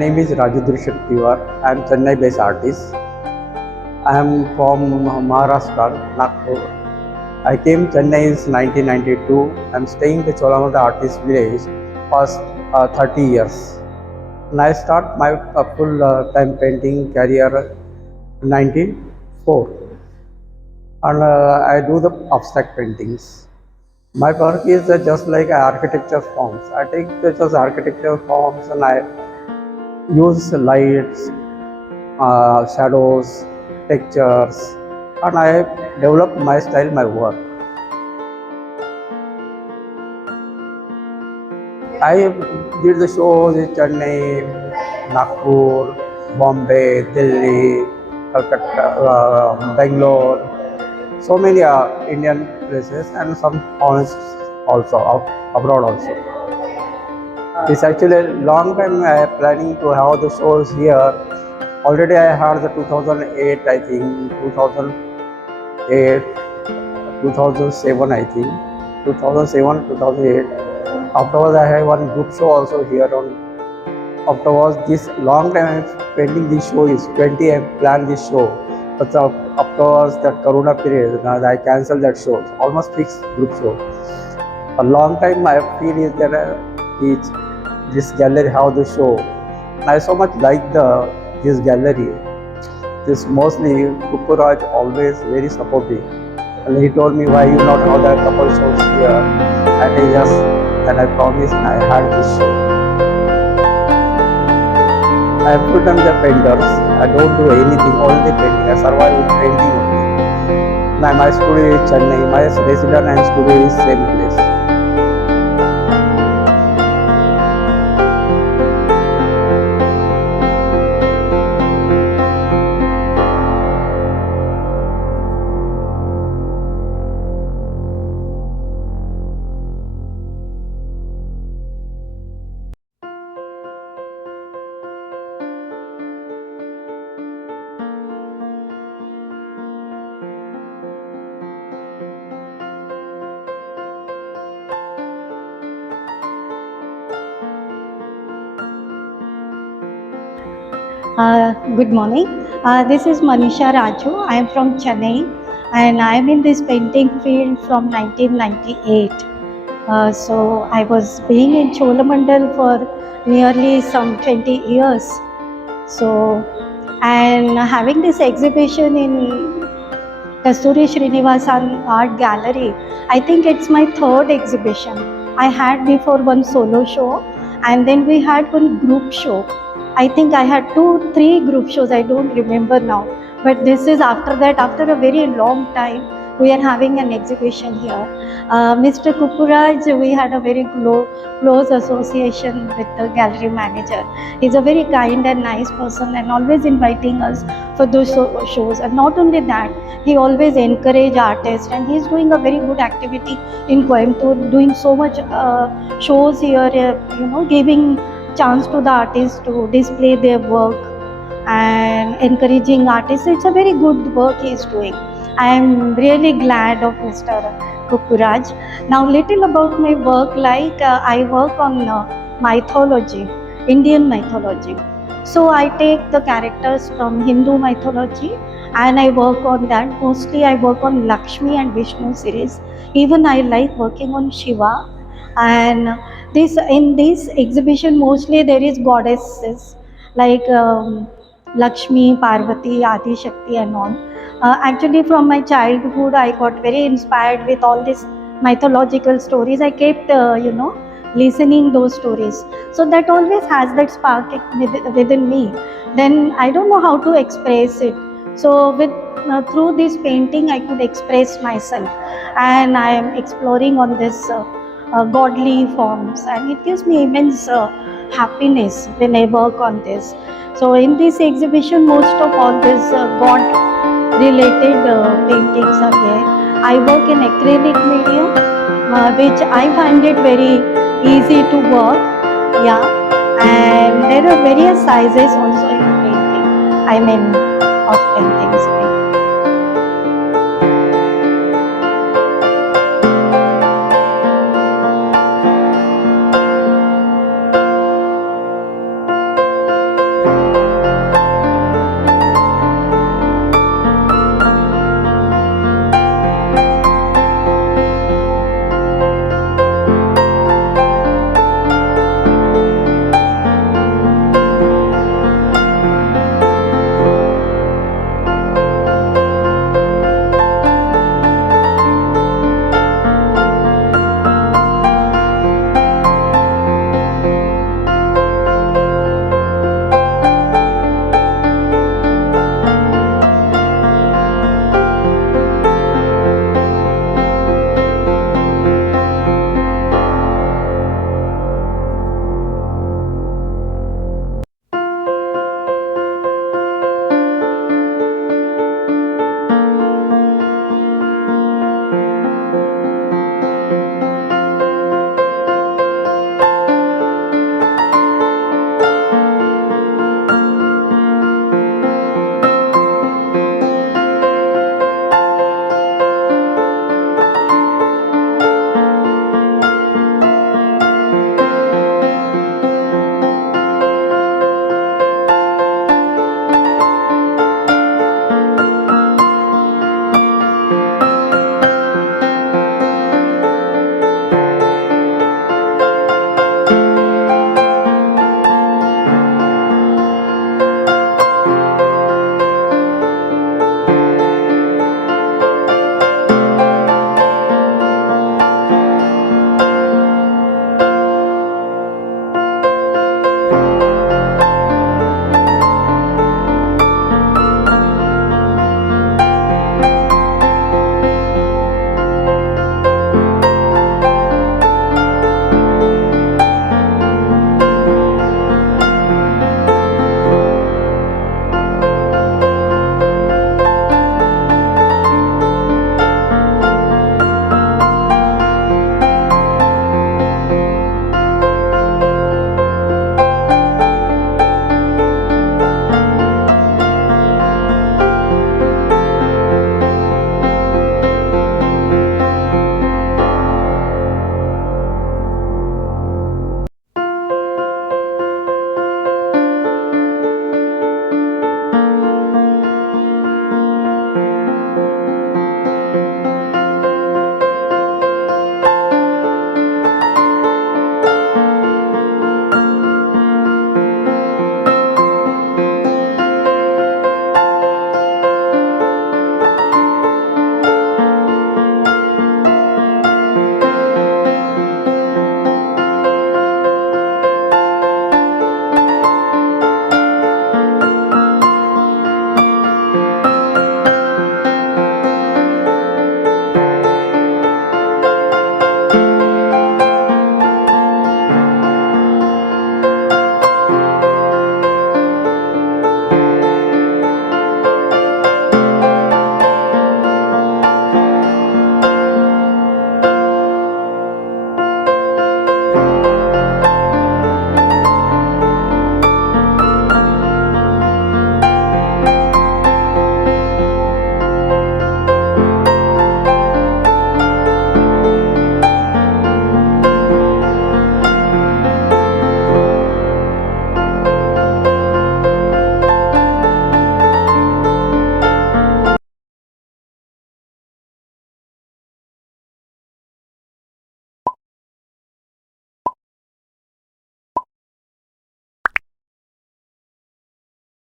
name is Chithiram. I am Chennai-based artist. I am from Maharashtra, Nagpur. I came Chennai in 1992. I am staying in the Cholamanda Artist Village past 30 years. And I start my full-time painting career in 1994. And I do the abstract paintings. My work is just like architecture forms. I take just architecture forms and I use lights, shadows, textures, and I develop my style, my work. I did the shows in Chennai, Nagpur, Bombay, Delhi, Calcutta, Bangalore, so many Indian places and some foreigners also, abroad also. It's actually a long time planning to have the shows here. Already I had the 2008, I think, 2008, 2007, I think, 2007, 2008. Afterwards, I had one group show also here on. Afterwards, this long time I'm pending this show is 20. I planned this show, but afterwards that Corona period, I cancelled that show. It's almost fixed group show. A long time I feel is that this gallery have the show. I so much like this gallery. This mostly Kupuraj always very supportive. And he told me why you not have that couple shows here. And I promised and I had this show. I am full-time the painters. I don't do anything, only painting. I survive with painting only. My studio is Chennai. My residence and studio is same place. Good morning. This is Manisha Raju. I am from Chennai and I am in this painting field from 1998. So I was being in Cholamandal for nearly some 20 years. So, and having this exhibition in Kasthuri Sreenivasan Art Gallery, I think it's my third exhibition. I had before one solo show and then we had one group show. I think I had 2-3 group shows, I don't remember now. But this is after that, after a very long time, we are having an exhibition here. Mr. Kupuraj, we had a very close association with the gallery manager. He's a very kind and nice person and always inviting us for those shows. And not only that, he always encourage artists and he's doing a very good activity in Coimbatore, doing so much shows here, giving chance to the artists to display their work and encouraging artists. It's a very good work he is doing. I am really glad of Mr. Kupuraj. Now little about my work, like I work on mythology, Indian mythology. So I take the characters from Hindu mythology and I work on that. Mostly I work on Lakshmi and Vishnu series. Even I like working on Shiva. And in this exhibition mostly there is goddesses like Lakshmi, Parvati, Adi Shakti and all. Actually from my childhood I got very inspired with all these mythological stories. I kept listening those stories, so that always has that spark within me. Then I don't know how to express it, so with through this painting I could express myself, and I am exploring on this godly forms, and it gives me immense happiness when I work on this. So in this exhibition most of all these god related paintings are there. I work in acrylic medium, which I find it very easy to work, yeah, and there are various sizes also in painting, of painting.